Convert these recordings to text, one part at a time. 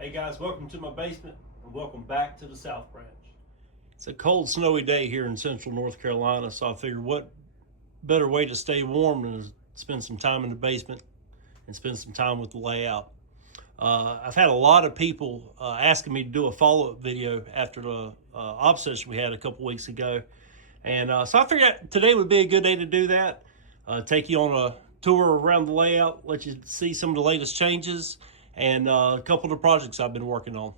Hey guys, welcome to my basement and welcome back to the South Branch. It's a cold, snowy day here in central North Carolina, so I figured what better way to stay warm than to spend some time in the basement and spend some time with the layout. I've had a lot of people asking me to do a follow-up video after the op session we had a couple weeks ago. And so I figured today would be a good day to do that. Take you on a tour around the layout, let you see some of the latest changes, and a couple of the projects I've been working on.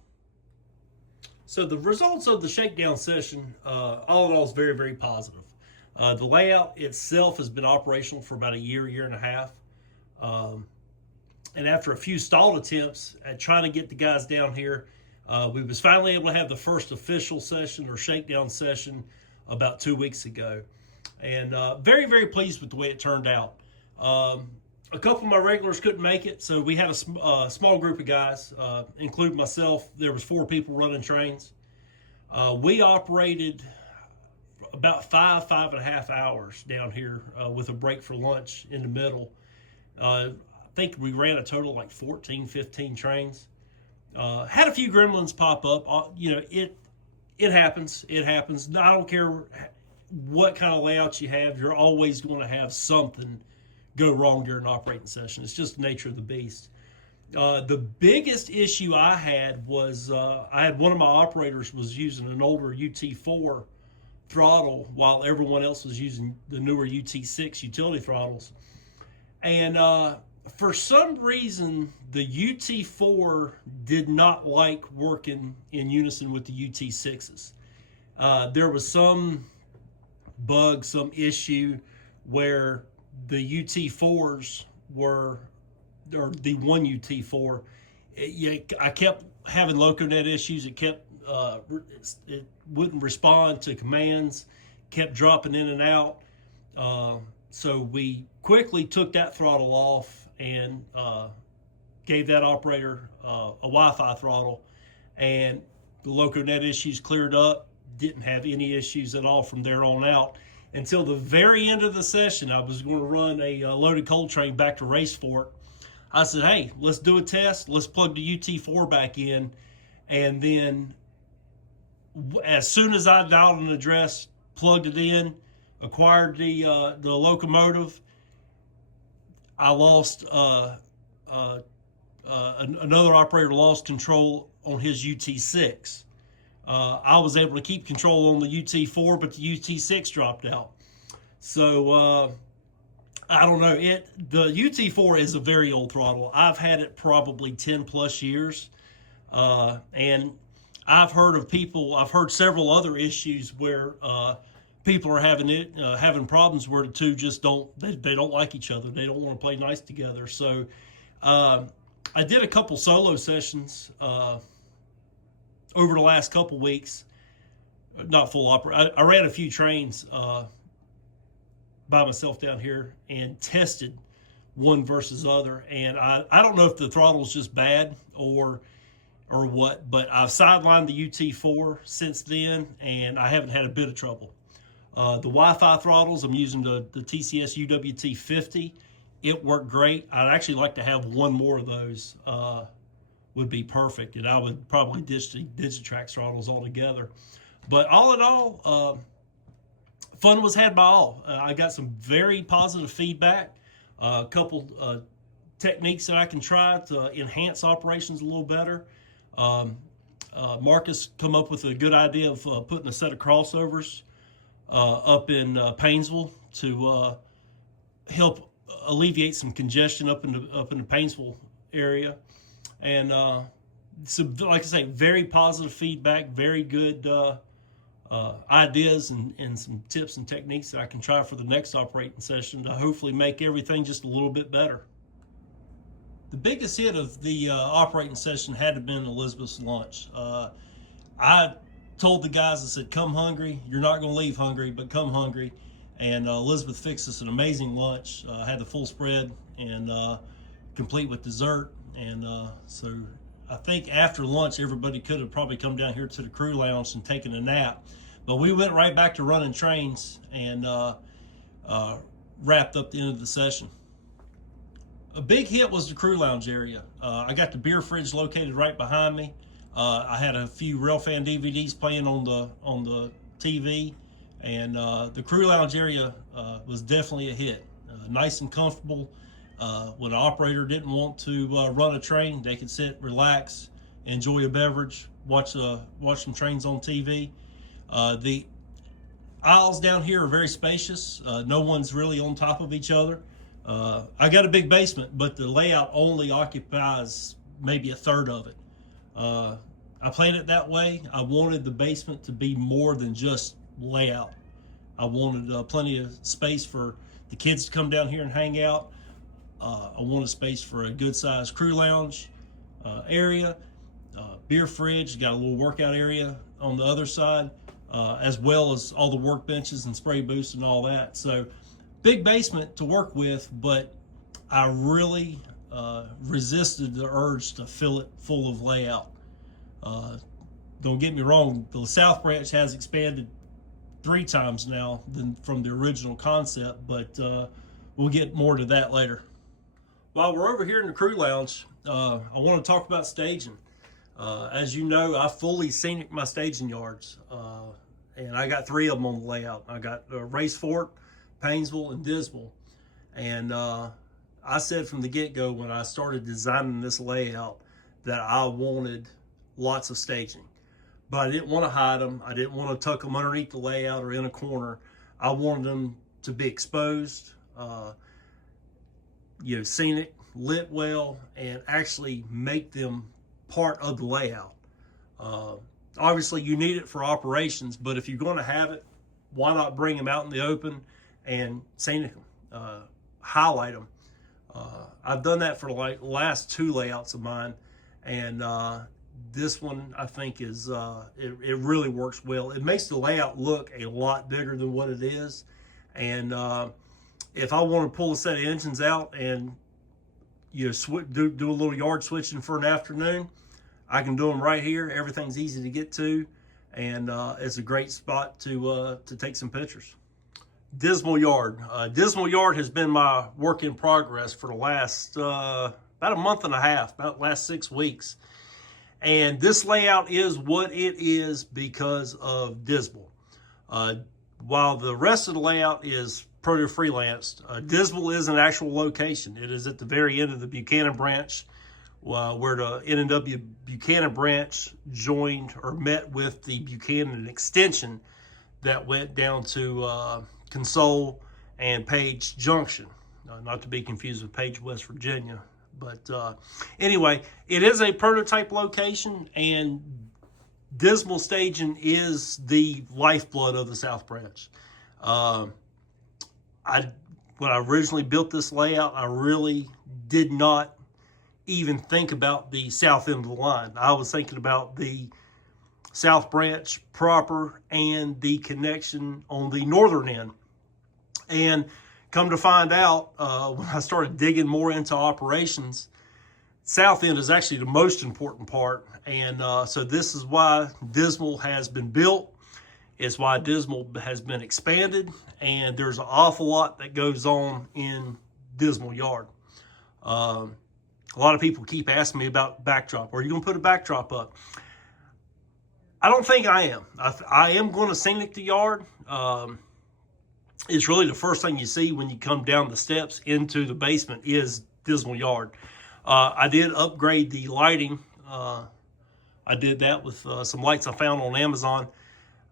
So the results of the shakedown session, all in all, is very, very positive. The layout itself has been operational for about a year and a half. And after a few stalled attempts at trying to get the guys down here, we was finally able to have the first official session or shakedown session about 2 weeks ago. And very, very pleased with the way it turned out. A couple of my regulars couldn't make it, so we had a small group of guys, including myself. There was 4 people running trains. We operated about five and a half hours down here with a break for lunch in the middle. I think we ran a total of like 14, 15 trains. Had a few gremlins pop up. It happens. It happens. I don't care what kind of layouts you have. You're always going to have something go wrong during an operating session. It's just the nature of the beast. The biggest issue I had was I had one of my operators was using an older UT4 throttle while everyone else was using the newer UT6 utility throttles. And for some reason, the UT4 did not like working in unison with the UT6s. There was some bug, some issue where the UT4s were, or the one UT4, I kept having LocoNet issues. It kept, it wouldn't respond to commands, kept dropping in and out. So we quickly took that throttle off and gave that operator a Wi-Fi throttle, and the LocoNet issues cleared up. Didn't have any issues at all from there on out until the very end of the session. I was going to run a loaded coal train back to Race Fork. I said, hey, let's do a test. Let's plug the UT4 back in. And then as soon as I dialed an address, plugged it in, acquired the locomotive, I lost, another operator lost control on his UT6. I was able to keep control on the UT4, but the UT6 dropped out. So I don't know. The UT4 is a very old throttle. I've had it probably 10 plus years, and I've heard several other issues where people are having problems where the two just don't like each other. They don't want to play nice together. So I did a couple solo sessions over the last couple weeks. Not full I ran a few trains by myself down here and tested one versus other. And I don't know if the throttle's just bad or what, but I've sidelined the UT4 since then, and I haven't had a bit of trouble. The Wi-Fi throttles, I'm using the TCS UWT50. It worked great. I'd actually like to have one more of those. Would be perfect, and I would probably ditch the Digitrax throttles altogether. But all in all, fun was had by all. I got some very positive feedback, a couple techniques that I can try to enhance operations a little better. Marcus come up with a good idea of putting a set of crossovers up in Painesville to help alleviate some congestion up in the Painesville area. And so, like I say, very positive feedback, very good ideas and some tips and techniques that I can try for the next operating session to hopefully make everything just a little bit better. The biggest hit of the operating session had to have been Elizabeth's lunch. I told the guys, I said, come hungry. You're not going to leave hungry, but come hungry. And Elizabeth fixed us an amazing lunch. Had the full spread and complete with dessert. And so I think after lunch, everybody could have probably come down here to the crew lounge and taken a nap. But we went right back to running trains and wrapped up the end of the session. A big hit was the crew lounge area. I got the beer fridge located right behind me. I had a few Rail Fan DVDs playing on the TV, and the crew lounge area was definitely a hit. Nice and comfortable. When an operator didn't want to run a train, they could sit, relax, enjoy a beverage, watch some trains on TV. The aisles down here are very spacious. No one's really on top of each other. I got a big basement, but the layout only occupies maybe a third of it. I planned it that way. I wanted the basement to be more than just layout. I wanted plenty of space for the kids to come down here and hang out. I wanted space for a good sized crew lounge area, beer fridge, got a little workout area on the other side, as well as all the workbenches and spray booths and all that. So big basement to work with, but I really resisted the urge to fill it full of layout. Don't get me wrong, the South Branch has expanded 3 times now from the original concept, but we'll get more to that later. While we're over here in the crew lounge, I want to talk about staging. As you know, I fully scenic my staging yards, and I got 3 of them on the layout. I got Race Fort, Painesville, and Dismal. And I said from the get-go when I started designing this layout that I wanted lots of staging. But I didn't want to hide them. I didn't want to tuck them underneath the layout or in a corner. I wanted them to be exposed, scenic, lit well, and actually make them part of the layout. Obviously, you need it for operations, but if you're going to have it, why not bring them out in the open and scenic them, highlight them. I've done that for the last 2 layouts of mine, and this one I think is it really works well. It makes the layout look a lot bigger than what it is, and if I want to pull a set of engines out and do a little yard switching for an afternoon, I can do them right here. Everything's easy to get to, and it's a great spot to take some pictures. Dismal Yard. Dismal Yard has been my work in progress for the last about a month and a half, about the last 6 weeks. And this layout is what it is because of Dismal. While the rest of the layout is proto-freelanced, Dismal is an actual location. It is at the very end of the Buchanan branch, where the N&W Buchanan branch joined or met with the Buchanan extension that went down to Console and Page Junction, not to be confused with Page, West Virginia. But anyway, it is a prototype location, and Dismal staging is the lifeblood of the South Branch. When I originally built this layout, I really did not even think about the south end of the line. I was thinking about the South Branch proper and the connection on the northern end. And come to find out, when I started digging more into operations, south end is actually the most important part. And so this is why Dismal has been built. It's why Dismal has been expanded. And there's an awful lot that goes on in Dismal Yard. A lot of people keep asking me about backdrop. Are you going to put a backdrop up? I don't think I am. I am going to scenic the yard. It's really the first thing you see when you come down the steps into the basement is Dismal Yard. I did upgrade the lighting. I did that with some lights I found on Amazon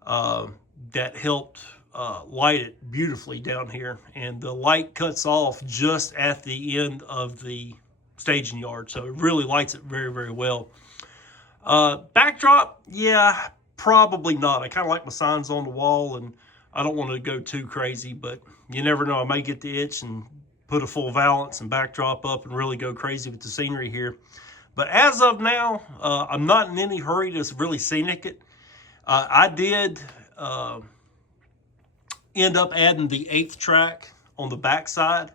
that helped light it beautifully down here. And the light cuts off just at the end of the staging yard, so it really lights it very, very well. Backdrop, yeah, probably not. I kind of like my signs on the wall, and I don't want to go too crazy, but you never know. I may get the itch and put a full valance and backdrop up and really go crazy with the scenery here. But as of now, I'm not in any hurry to really scenic it. I did end up adding the 8th track on the backside.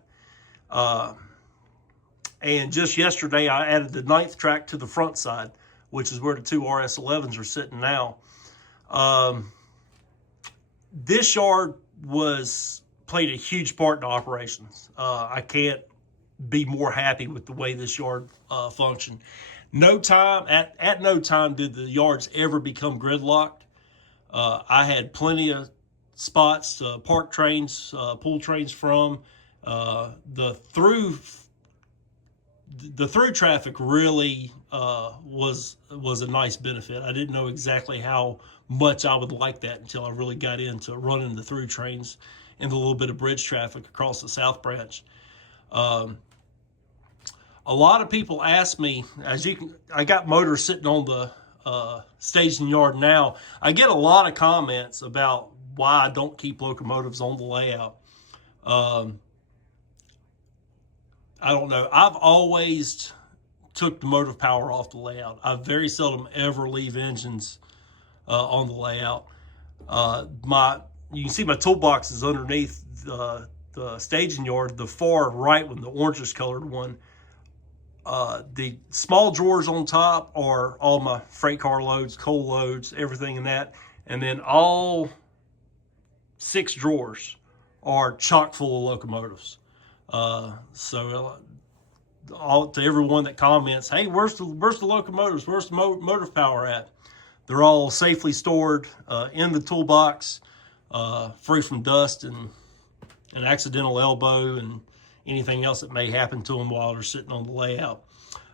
And just yesterday, I added the 9th track to the front side, which is where the 2 RS11s are sitting now. This yard played a huge part in operations. I can't be more happy with the way this yard functioned. No time at no time did the yards ever become gridlocked. I had plenty of spots to park trains, pull trains from. The through traffic really was a nice benefit. I didn't know exactly how much I would like that until I really got into running the through trains and the little bit of bridge traffic across the South Branch. A lot of people ask me, I got motors sitting on the staging yard now. I get a lot of comments about why I don't keep locomotives on the layout. I don't know. I've always took the motive power off the layout. I very seldom ever leave engines on the layout. You can see my toolbox is underneath the staging yard, the far right one, the orangish colored one. The small drawers on top are all my freight car loads, coal loads, everything in that. And then all 6 drawers are chock full of locomotives. So all to everyone that comments, hey, where's the locomotives? Where's the motive power at? They're all safely stored in the toolbox, free from dust and an accidental elbow and anything else that may happen to them while they're sitting on the layout.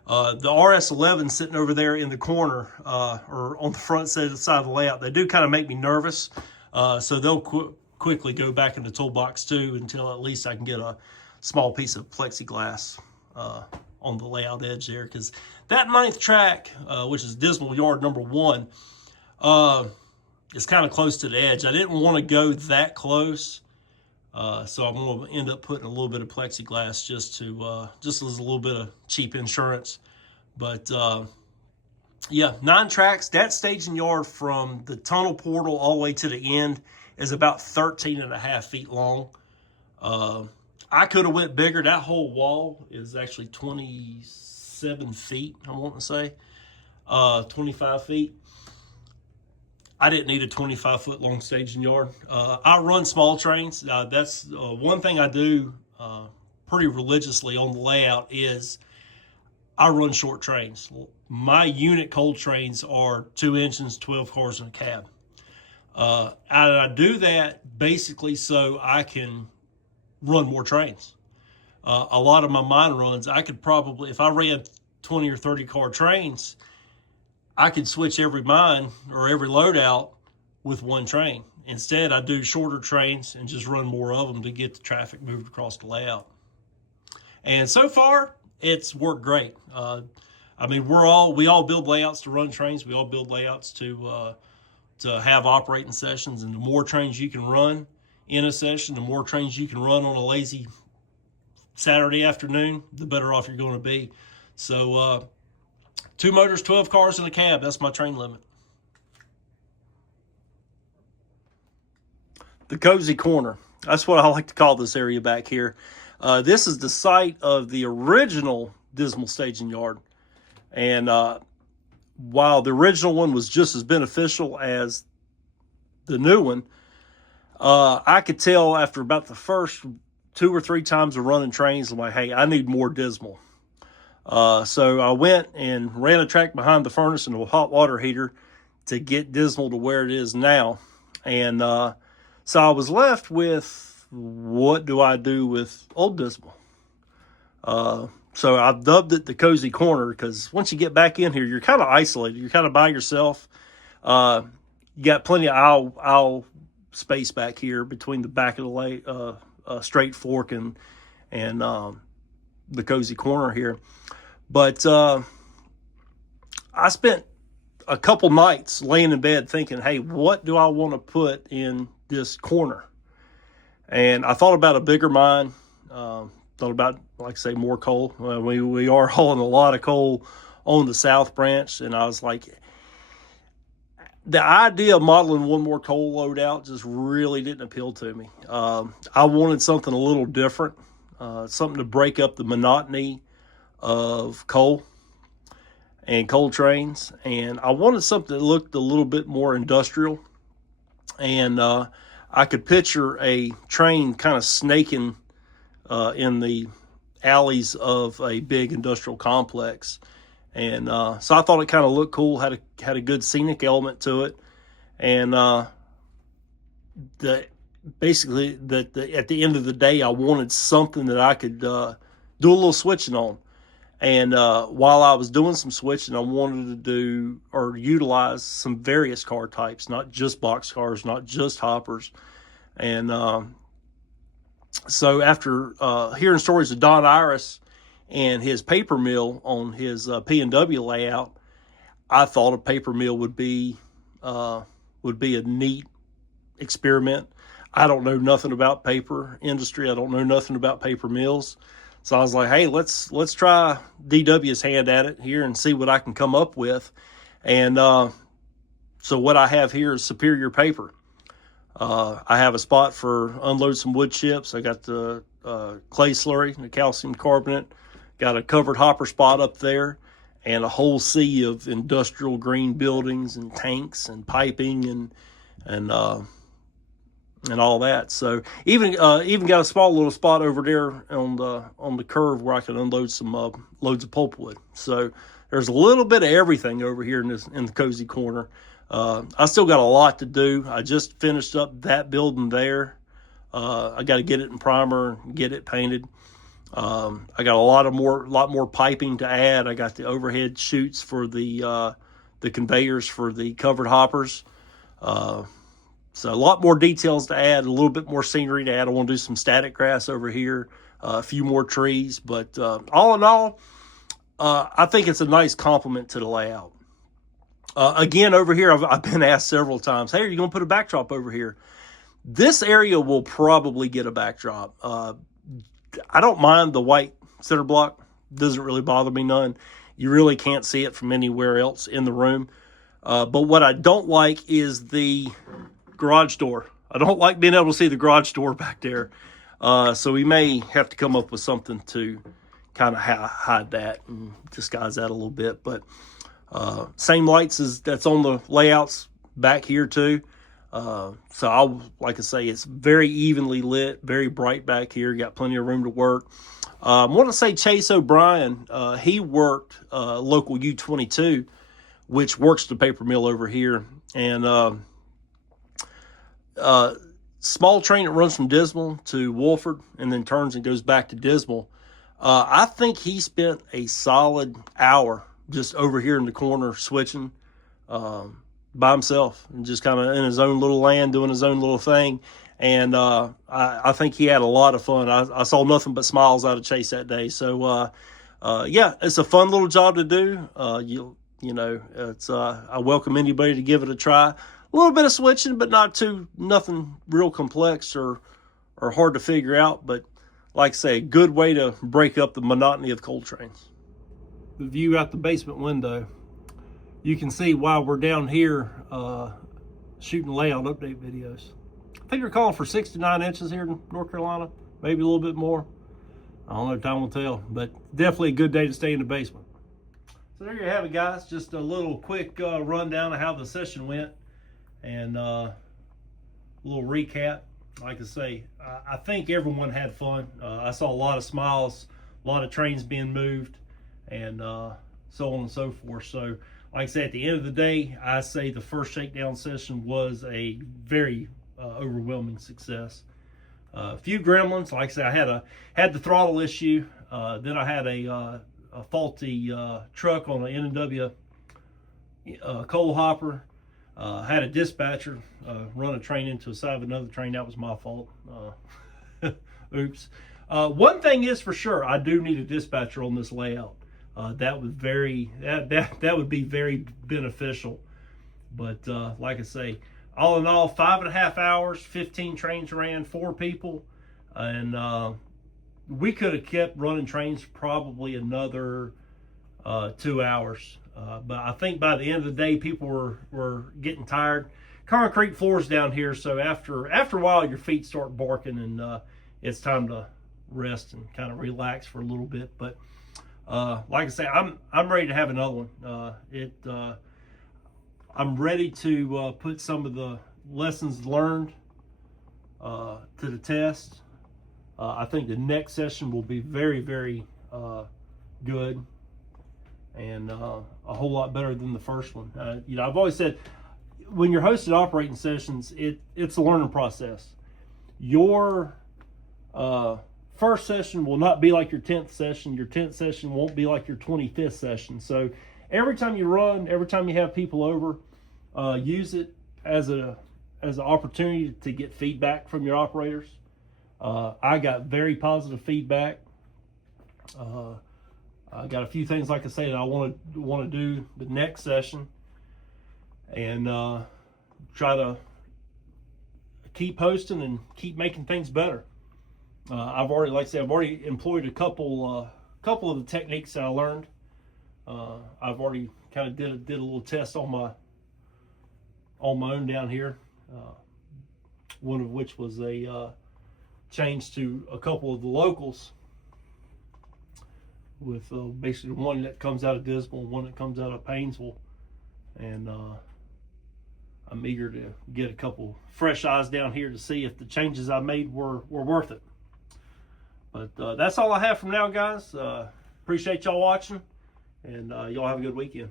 The RS11 sitting over there in the corner or on the front side of the layout, they do kind of make me nervous. So they'll quickly go back in the toolbox too until at least I can get a small piece of plexiglass on the layout edge there, because that 9th track, which is Dismal yard number 1, is kind of close to the edge. I didn't want to go that close. So I'm going to end up putting a little bit of plexiglass just as a little bit of cheap insurance. But yeah, 9 tracks. That staging yard from the tunnel portal all the way to the end is about 13.5 feet long. I could have went bigger. That whole wall is actually 27 feet, I want to say, 25 feet. I didn't need a 25-foot long staging yard. I run small trains. That's one thing I do pretty religiously on the layout is I run short trains. My unit coal trains are 2 engines, 12 cars, and a cab. I do that basically so I can run more trains. A lot of my mine runs, I could probably, if I ran 20 or 30 car trains, I could switch every mine or every load out with 1 train. Instead, I do shorter trains and just run more of them to get the traffic moved across the layout. And so far, it's worked great. I mean, we all build layouts to run trains. We all build layouts to have operating sessions. And the more trains you can run in a session, the more trains you can run on a lazy Saturday afternoon, the better off you're going to be. So, 2 motors, 12 cars, and a cab. That's my train limit. The Cozy Corner. That's what I like to call this area back here. This is the site of the original Dismal staging yard. And while the original one was just as beneficial as the new one, I could tell after about the first 2 or 3 times of running trains, I'm like, hey, I need more Dismal. So I went and ran a track behind the furnace and a hot water heater to get Dismal to where it is now. And so I was left with, what do I do with old Dismal? So I've dubbed it the Cozy Corner because once you get back in here, you're kind of isolated. You're kind of by yourself. You got plenty of aisle space back here between the back of the straight fork and the Cozy Corner here. But I spent a couple nights laying in bed thinking, hey, what do I want to put in this corner? And I thought about a bigger mine, thought about, like I say, more coal. We are hauling a lot of coal on the South Branch, and I was like, the idea of modeling one more coal load out just really didn't appeal to me. I wanted something a little different, something to break up the monotony of coal and coal trains, and I wanted something that looked a little bit more industrial. And I could picture a train kind of snaking in the alleys of a big industrial complex. And so I thought it kind of looked cool, had a good scenic element to it. And basically at the end of the day, I wanted something that I could do a little switching on. And while I was doing some switching, I wanted to do or utilize some various car types, not just box cars, not just hoppers. And so after hearing stories of Don Iris and his paper mill on his P&W layout, I thought a paper mill would be a neat experiment. I don't know nothing about paper industry. I don't know nothing about paper mills. So I was like, hey, let's try DW's hand at it here and see what I can come up with. And so what I have here is Superior Paper. I have a spot for unload some wood chips. I got the clay slurry, the calcium carbonate, got a covered hopper spot up there, and a whole sea of industrial green buildings and tanks and piping and all that. So even got a small little spot over there on the curve where I can unload some loads of pulpwood. So there's a little bit of everything over here in the cozy corner. I still got a lot to do. I just finished up that building there. I got to get it in primer, get it painted. I got a lot more piping to add. I got the overhead chutes for the conveyors for the covered hoppers. So a lot more details to add, a little bit more scenery to add. I want to do some static grass over here, a few more trees. But all in all, I think it's a nice complement to the layout. Again, over here, I've been asked several times, hey, are you going to put a backdrop over here? This area will probably get a backdrop. I don't mind the white center block. Doesn't really bother me none. You really can't see it from anywhere else in the room. But what I don't like is the garage door. I don't like being able to see the garage door back there. So we may have to come up with something to kind of hide that and disguise that a little bit. But same lights as that's on the layouts back here too. So like I say, it's very evenly lit, very bright back here. Got plenty of room to work. I want to say Chase O'Brien, he worked local U22, which works the paper mill over here. And small train that runs from Dismal to Wolford and then turns and goes back to Dismal. I think he spent a solid hour just over here in the corner switching by himself and just kind of in his own little land doing his own little thing. And I think he had a lot of fun. I saw nothing but smiles out of Chase that day. So yeah, it's a fun little job to do. You know, it's I welcome anybody to give it a try. A little bit of switching, but nothing real complex or hard to figure out. But like I say, a good way to break up the monotony of coal trains. The view out the basement window, you can see why we're down here shooting layout update videos. I think they're calling for 69 inches here in North Carolina, maybe a little bit more. I don't know, time will tell, but definitely a good day to stay in the basement. So there you have it, guys. Just a little quick rundown of how the session went and a little recap. Like I say, I think everyone had fun. I saw a lot of smiles, a lot of trains being moved, and so on and so forth. So like I said, at the end of the day, I say the first shakedown session was a very overwhelming success. A few gremlins, like I said, I had the throttle issue. Then I had a faulty truck on an N&W coal hopper. Had a dispatcher run a train into the side of another train. That was my fault. Oops. One thing is for sure, I do need a dispatcher on this layout. That would be very beneficial. But like I say, all in all, 5.5 hours, 15 trains ran, 4 people, and we could have kept running trains probably another 2 hours. But I think by the end of the day, people were getting tired. Concrete floors down here, so after a while, your feet start barking, and it's time to rest and kind of relax for a little bit. But like I say, I'm ready to have another one. I'm ready to put some of the lessons learned to the test. I think the next session will be very, very good, and a whole lot better than the first one. I've always said, when you're hosting operating sessions, it's a learning process. Your first session will not be like your 10th session. Your 10th session won't be like your 25th session. So every time you run, every time you have people over, use it as an opportunity to get feedback from your operators. I got very positive feedback. I got a few things, like I say, that I want to do the next session, and try to keep hosting and keep making things better. I've already employed a couple of the techniques that I learned. I've already kind of did a little test on my own down here. One of which was a change to a couple of the locals, with basically one that comes out of Dismal, one that comes out of Painesville, and I'm eager to get a couple fresh eyes down here to see if the changes I made were worth it. But that's all I have from now, guys. Appreciate y'all watching, and y'all have a good weekend.